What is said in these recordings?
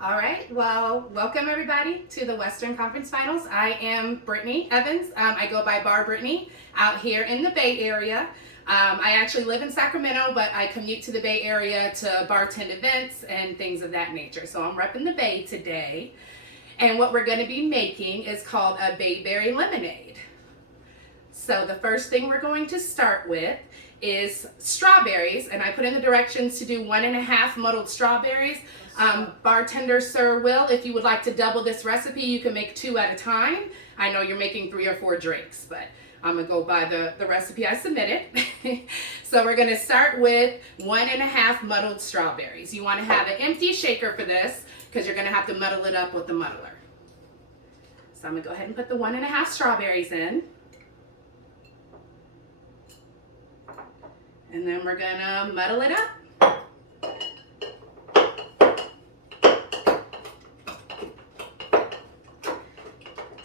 All right, well, welcome everybody to the Western Conference Finals. I am Brittany Evans. I go by Bar Brittany out here in the Bay Area. I actually live in Sacramento, but I commute to the Bay Area to bartend events and things of that nature. So I'm repping the Bay today. And what we're going to be making is called a bayberry lemonade. So the first thing we're going to start with is strawberries, and I put in the directions to do 1.5 muddled strawberries. Bartender Sir Will, if you would like to double this recipe, you can make 2 at a time. I know you're making 3 or 4 drinks, but I'm gonna go by the recipe I submitted. So we're gonna start with 1.5 muddled strawberries. You wanna have an empty shaker for this because you're gonna have to muddle it up with the muddler. So I'm gonna go ahead and put the 1.5 strawberries in. And then we're gonna muddle it up.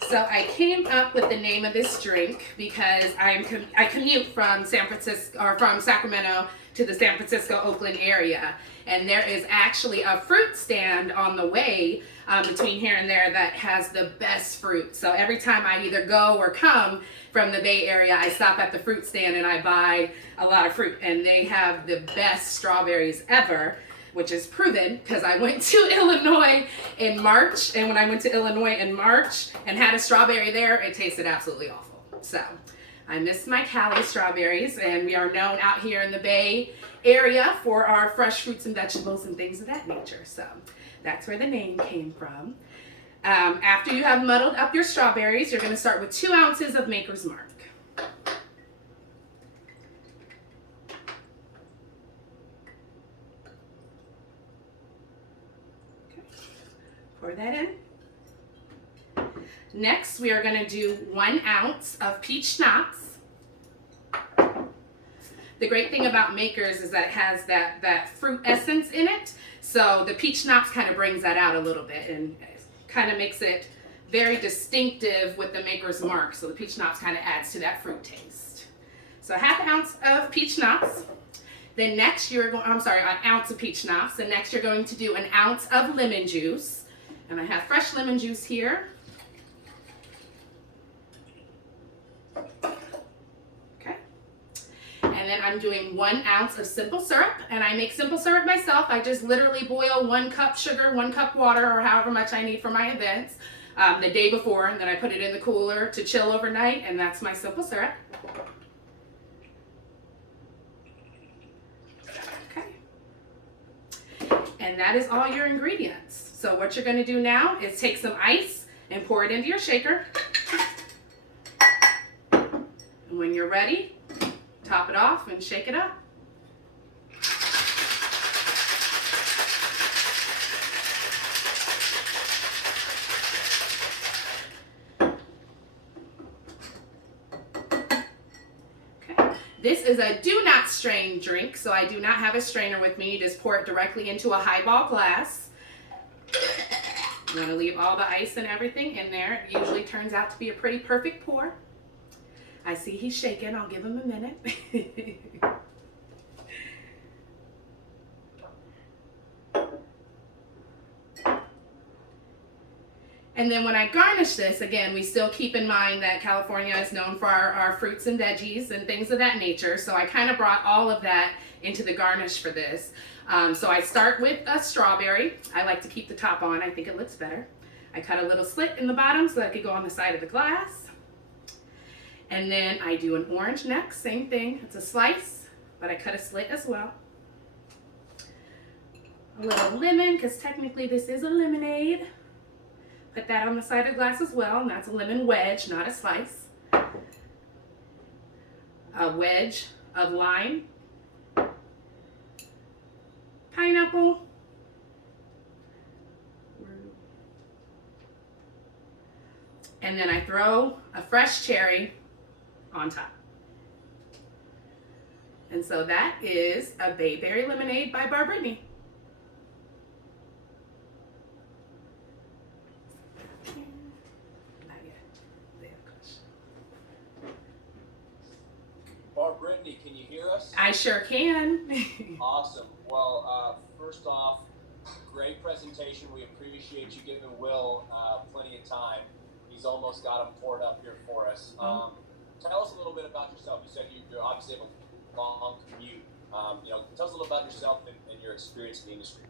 So I came up with the name of this drink because I commute from San Francisco or from Sacramento to the San Francisco Oakland area, and there is actually a fruit stand on the way between here and there that has the best fruit. So every time I either go or come from the Bay Area, I stop at the fruit stand and I buy a lot of fruit, and they have the best strawberries ever, which is proven because I went to Illinois in March, and when I went to Illinois in March and had a strawberry there, it tasted absolutely awful. So I missed my Cali strawberries, and we are known out here in the Bay Area for our fresh fruits and vegetables and things of that nature. So that's where the name came from. After you have muddled up your strawberries, you're gonna start with 2 ounces of Maker's Mark. Pour that in. Next, we are going to do 1 ounce of peach schnapps. The great thing about Makers is that it has that fruit essence in it. So the peach schnapps kind of brings that out a little bit and kind of makes it very distinctive with the Maker's Mark. So the peach schnapps kind of adds to that fruit taste. So 1/2 ounce of peach schnapps. Then next you're going, an ounce of peach schnapps. Then next you're going to do 1 ounce of lemon juice. And I have fresh lemon juice here. Okay. And then I'm doing 1 ounce of simple syrup. And I make simple syrup myself. I just literally boil 1 cup sugar, 1 cup water, or however much I need for my events the day before. And then I put it in the cooler to chill overnight. And that's my simple syrup. Okay. And that is all your ingredients. So what you're going to do now is take some ice and pour it into your shaker. And when you're ready, top it off and shake it up. Okay. This is a do not strain drink, so I do not have a strainer with me. You just pour it directly into a highball glass. I'm going to leave all the ice and everything in there. It usually turns out to be a pretty perfect pour. I see he's shaking. I'll give him a minute. And then when I garnish this, again, we still keep in mind that California is known for our fruits and veggies and things of that nature. So I kind of brought all of that into the garnish for this. So I start with a strawberry. I like to keep the top on. I think it looks better. I cut a little slit in the bottom so that it could go on the side of the glass. And then I do an orange next, same thing. It's a slice, but I cut a slit as well. A little lemon, because technically this is a lemonade. Put that on the side of the glass as well, and that's a lemon wedge, not a slice. A wedge of lime. Pineapple. And then I throw a fresh cherry on top. And so that is a bayberry lemonade by Bar Brittany. Brittany, can you hear us? I sure can. Awesome. Well, first off, great presentation. We appreciate you giving Will plenty of time. He's almost got them poured up here for us. Tell us a little bit about yourself. You said you obviously have a long commute. Tell us a little about yourself and your experience in the industry.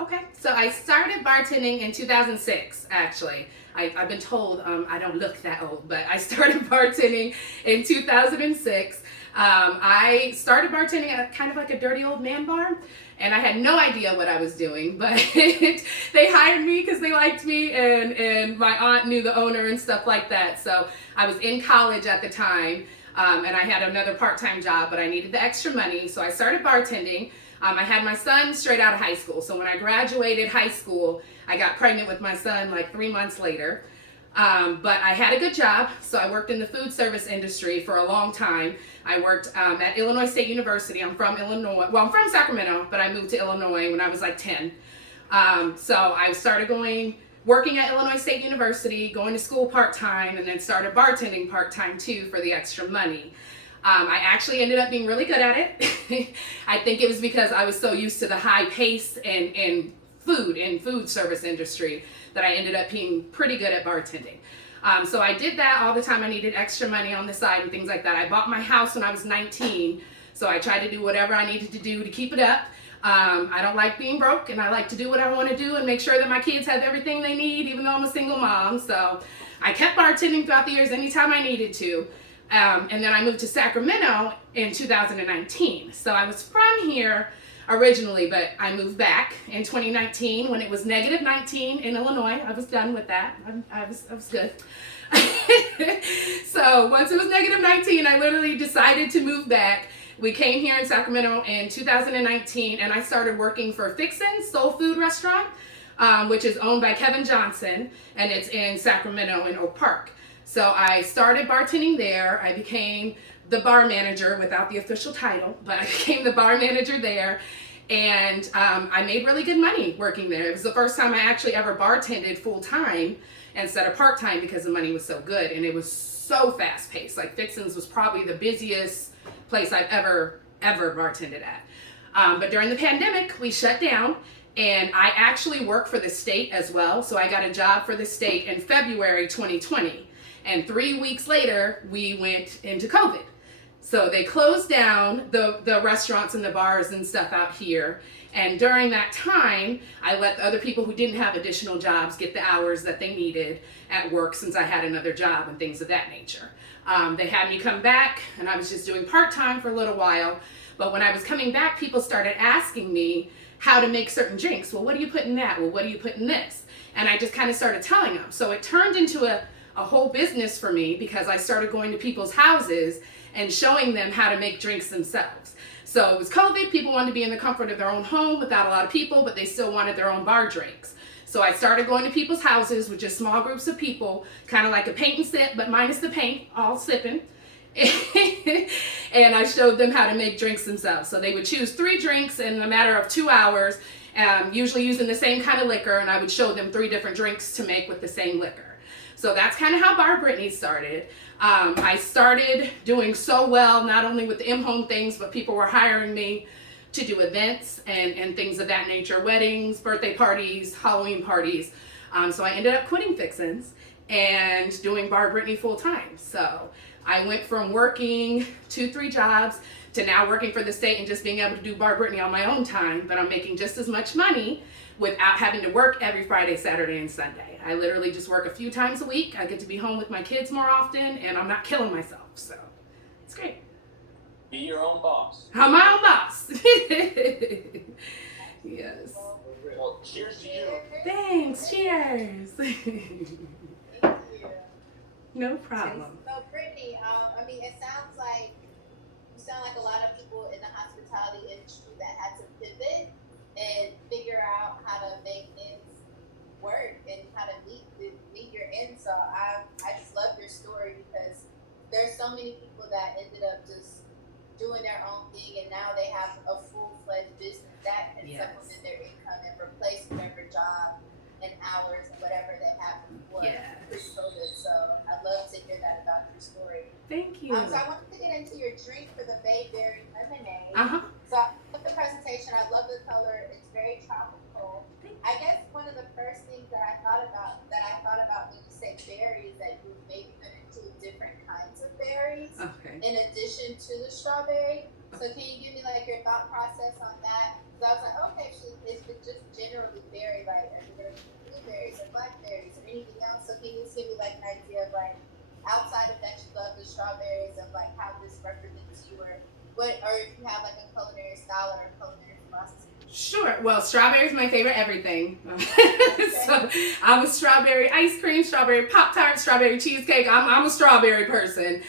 Okay, so I started bartending in 2006, actually. I've been told I don't look that old, but I started bartending in 2006. I started bartending at kind of like a dirty old man bar, and I had no idea what I was doing, but they hired me because they liked me, and my aunt knew the owner and stuff like that. So I was in college at the time, and I had another part-time job, but I needed the extra money, so I started bartending. I had my son straight out of high school. So when I graduated high school, I got pregnant with my son like 3 months later. But I had a good job. So I worked in the food service industry for a long time. I worked at Illinois State University. I'm from Illinois. Well, I'm from Sacramento, but I moved to Illinois when I was like 10. So I started working at Illinois State University, going to school part-time, and then started bartending part-time too for the extra money. I actually ended up being really good at it. I think it was because I was so used to the high pace and food service industry that I ended up being pretty good at bartending. So I did that all the time. I needed extra money on the side and things like that. I bought my house when I was 19, so I tried to do whatever I needed to do to keep it up. I don't like being broke, and I like to do what I want to do and make sure that my kids have everything they need, even though I'm a single mom. So I kept bartending throughout the years anytime I needed to. And then I moved to Sacramento in 2019. So I was from here originally, but I moved back in 2019 when it was negative 19 in Illinois. I was done with that. I was good. So once it was negative 19, I literally decided to move back. We came here in Sacramento in 2019, and I started working for Fixin's Soul Food Restaurant, which is owned by Kevin Johnson, and it's in Sacramento in Oak Park. So I started bartending there. I became the bar manager without the official title, but I became the bar manager there. And I made really good money working there. It was the first time I actually ever bartended full time instead of part time because the money was so good. And it was so fast paced. Like Fixin's was probably the busiest place I've ever bartended at. But during the pandemic, we shut down. And I actually work for the state as well. So I got a job for the state in February 2020. And 3 weeks later, we went into COVID. So they closed down the restaurants and the bars and stuff out here. And during that time, I let the other people who didn't have additional jobs get the hours that they needed at work since I had another job and things of that nature. They had me come back, and I was just doing part-time for a little while. But when I was coming back, people started asking me how to make certain drinks. Well, what do you put in that? Well, what do you put in this? And I just kind of started telling them. So it turned into a whole business for me because I started going to people's houses and showing them how to make drinks themselves. So it was COVID, people wanted to be in the comfort of their own home without a lot of people, but they still wanted their own bar drinks. So I started going to people's houses with just small groups of people, kind of like a paint and sip, but minus the paint, all sipping. And I showed them how to make drinks themselves. So they would choose 3 drinks in a matter of 2 hours, usually using the same kind of liquor, and I would show them 3 different drinks to make with the same liquor. So that's kind of how Bar Brittani started. I started doing so well, not only with the in-home things, but people were hiring me to do events and things of that nature, weddings, birthday parties, Halloween parties. So I ended up quitting Fixin's and doing Bar Brittani full time. So I went from working 2-3 jobs to now working for the state and just being able to do Bar Brittani on my own time, but I'm making just as much money without having to work every Friday, Saturday, and Sunday. I literally just work a few times a week. I get to be home with my kids more often, and I'm not killing myself, so it's great. Be your own boss. I'm my own boss. Yes. Well, cheers to you. Thanks, cheers. Thank you. No problem. So Brittani, it sounds like you sound like a lot of people in the hospitality industry that had to pivot and figure out how to make ends work and how to meet your ends. So I just love your story because there's so many people that ended up just doing their own thing and now they have a full-fledged business that can supplement their income and replace whatever job and hours and whatever they have before pre-COVID. So I'd love to hear that about your story. Thank you. So I wanted to get into your drink for the Bayberry Lemonade. Uh-huh. So I love the presentation. I love the color. It's very tropical. I guess one of the first things that I thought about when you say berries, that you maybe could include different kinds of berries in addition to the strawberry. So can you give me like your thought process on that? So I was like, okay, so it's just generally berry, like are you gonna be blueberries or blackberries or anything else? So can you just give me like an idea of like outside of that you love the strawberries, of like how this represents you, or what, or if you have like a culinary style or a culinary philosophy? Sure. Well, strawberry is my favorite everything. So I'm a strawberry ice cream, strawberry Pop-Tart, strawberry cheesecake. I'm a strawberry person.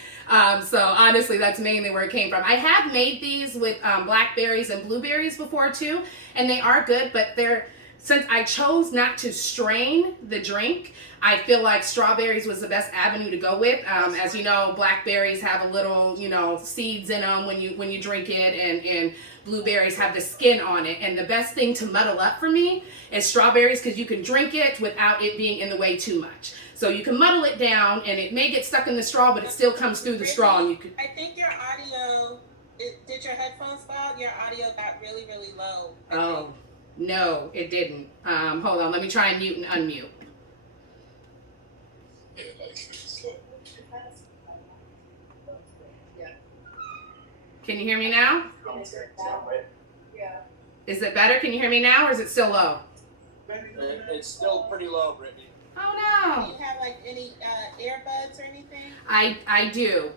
So honestly, that's mainly where it came from. I have made these with blackberries and blueberries before too, and they are good, but since I chose not to strain the drink, I feel like strawberries was the best avenue to go with. As you know, blackberries have a little, seeds in them when you drink it, and blueberries have the skin on it. And the best thing to muddle up for me is strawberries, because you can drink it without it being in the way too much. So you can muddle it down, and it may get stuck in the straw, but it still comes through the straw. And you could. I think your audio. Did your headphones fall? Your audio got really, really low. Oh, no, it didn't. Hold on, let me try and mute and unmute. Can you hear me now? Yeah. Is it better? Can you hear me now, or is it still low? It's still pretty low, Brittany. Oh Do no. you have like any earbuds or anything? I do.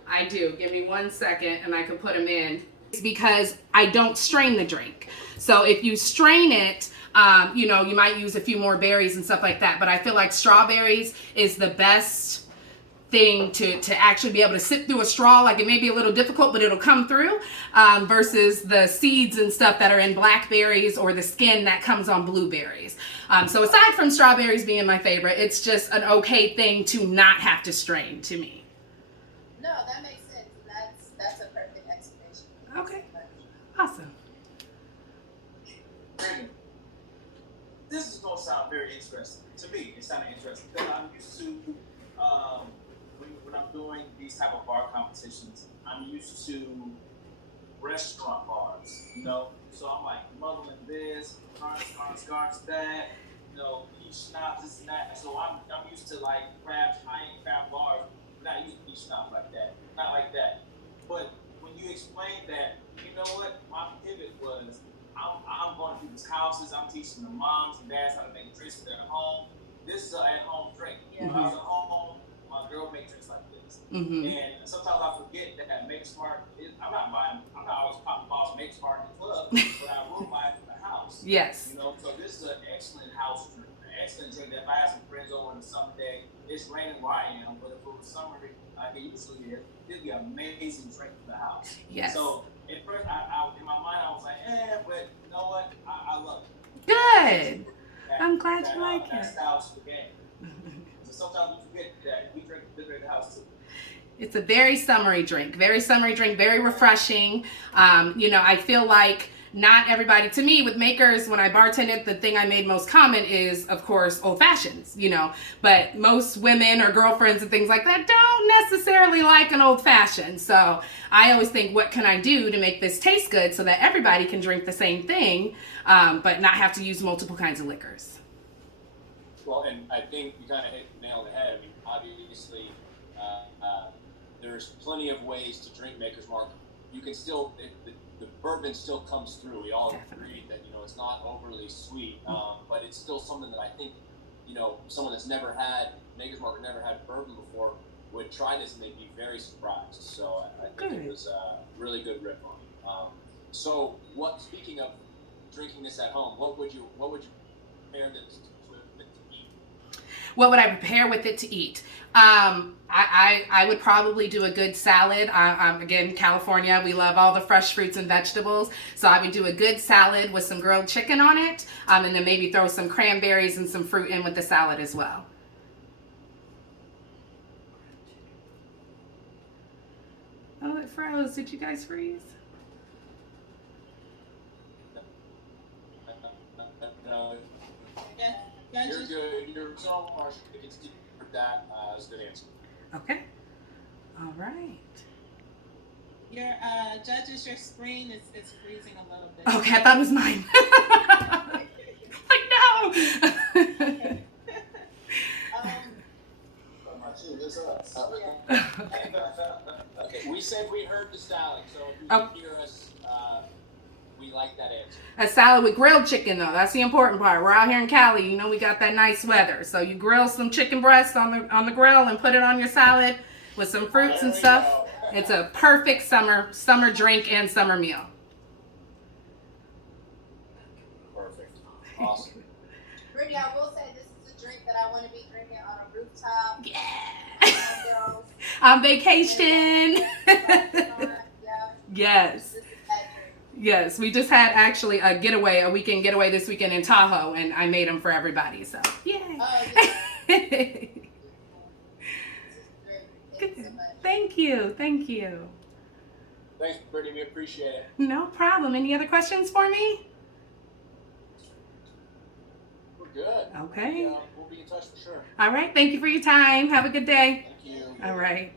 Give me 1 second and I can put them in. It's because I don't strain the drink. So if you strain it, you might use a few more berries and stuff like that. But I feel like strawberries is the best thing to actually be able to sip through a straw. Like, it may be a little difficult, but it'll come through, versus the seeds and stuff that are in blackberries or the skin that comes on blueberries. So aside from strawberries being my favorite, it's just an okay thing to not have to strain to me. No, that makes sense. That's a perfect explanation. Okay. Awesome. This is going to sound very interesting. To me, it sounded interesting because I'm used to, when I'm doing these type of bar competitions, I'm used to restaurant bars, So I'm like muddling this, garnish that, peach schnapps, this and that. So I'm used to like high-end crab bars, but not used to peach schnapps like that. Not like that. But when you explain that, you know what? My pivot was, I'm going to people's houses. I'm teaching the moms and dads how to make drinks at home. This is an at-home drink. Yeah. When I was at home, my girl made drinks like this. Mm-hmm. And sometimes I forget that Make Smart I'm not always popping bottles of Make Smart in the club, but I will buy it for the house. Yes. So this is an excellent house drink. An excellent drink that if I have some friends over on a summer day, it's raining where I am, but if it was summer, like it usually is, it'd be an amazing drink for the house. Yes. So at first, I in my mind, I was like, but you know what? I love it. Good. I'm glad you like it. That style's the game. So sometimes we forget that we drink at the house too. It's a very summery drink, very refreshing. I feel like not everybody, to me, with makers, when I bartended, the thing I made most common is, of course, old fashions, but most women or girlfriends and things like that don't necessarily like an old fashioned. So I always think, what can I do to make this taste good so that everybody can drink the same thing, but not have to use multiple kinds of liquors? Well, and I think you kind of hit the nail on the head. I mean, obviously, there's plenty of ways to drink Maker's Mark. You can still, the bourbon still comes through. We all agree that, it's not overly sweet, but it's still something that I think, someone that's never had Maker's Mark or never had bourbon before would try this and they'd be very surprised. So I think it was a really good riff on it. So speaking of drinking this at home, what would you pair this with to eat? What would I prepare with it to eat? I would probably do a good salad. Again, California, we love all the fresh fruits and vegetables. So I would do a good salad with some grilled chicken on it, and then maybe throw some cranberries and some fruit in with the salad as well. Oh, it froze. Did you guys freeze? You're good. You're so much. That is a good answer. Okay. All right. Your judges, your screen is freezing a little bit. Okay, I thought it was mine. Like, no. Okay, we said we heard the salad, so if you Oh. can hear us, we like that answer. A salad with grilled chicken, though. That's the important part. We're out here in Cali. You know, we got that nice weather. So you grill some chicken breasts on the grill and put it on your salad with some fruits and stuff. It's a perfect summer drink and summer meal. Perfect. Awesome. Brittany, I will say this is a drink that I want to be drinking on a rooftop. Yeah. Girls. On vacation. Yeah. Yes. This is that drink. Yes. We just had actually a weekend getaway this weekend in Tahoe, and I made them for everybody. So, yay. Oh, yeah. This is great. Thank you so much. Thank you. Thank you. Thanks, Brittany. We appreciate it. No problem. Any other questions for me? We're good. Okay. We'll be in touch for sure. All right. Thank you for your time. Have a good day. Thank you. All right.